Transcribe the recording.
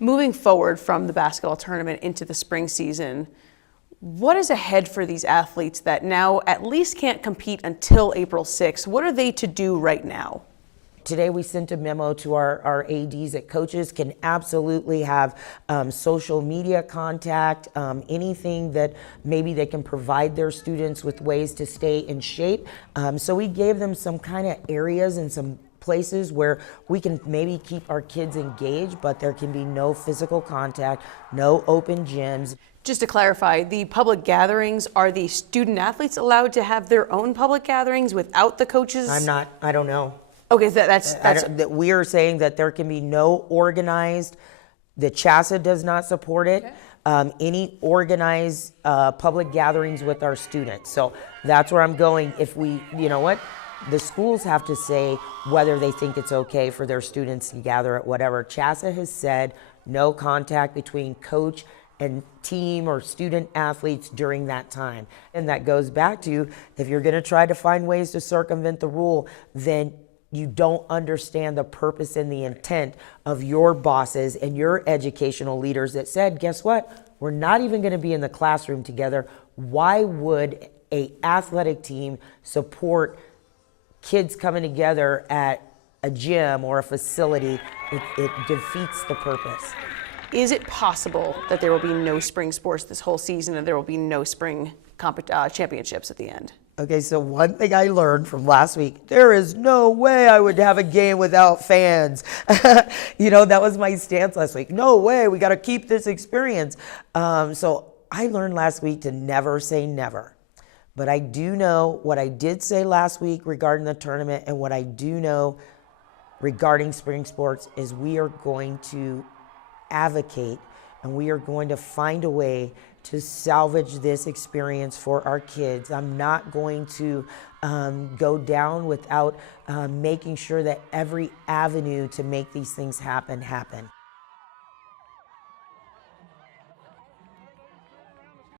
Moving forward from the basketball tournament into the spring season, what is ahead for these athletes that now at least can't compete until April 6th? What are they to do right now? Today we sent a memo to our ADs that coaches can absolutely have social media contact, anything that maybe they can provide their students with ways to stay in shape. So we gave them some kind of areas and some places where we can maybe keep our kids engaged, but there can be no physical contact, no open gyms. Just to clarify, the public gatherings, are the student athletes allowed to have their own public gatherings without the coaches? I don't know. Okay, that's we are saying that there can be no organized, the CHSAA does not support it, any organized public gatherings with our students. So that's where I'm going. If we, you know what, the schools have to say whether they think it's okay for their students to gather at whatever. CHSAA has said no contact between coach and team or student athletes during that time. And that goes back to, if you're going to try to find ways to circumvent the rule, then you don't understand the purpose and the intent of your bosses and your educational leaders that said, guess what? We're not even going to be in the classroom together. Why would an athletic team support kids coming together at a gym or a facility? It defeats the purpose. Is it possible that there will be no spring sports this whole season and there will be no spring championships at the end? Okay, so one thing I learned from last week, there is no way I would have a game without fans. You know, that was my stance last week. No way, we got to keep this experience. So I learned last week to never say never. But I do know what I did say last week regarding the tournament, and what I do know regarding spring sports is we are going to advocate and we are going to find a way to salvage this experience for our kids. I'm not going to go down without making sure that every avenue to make these things happen.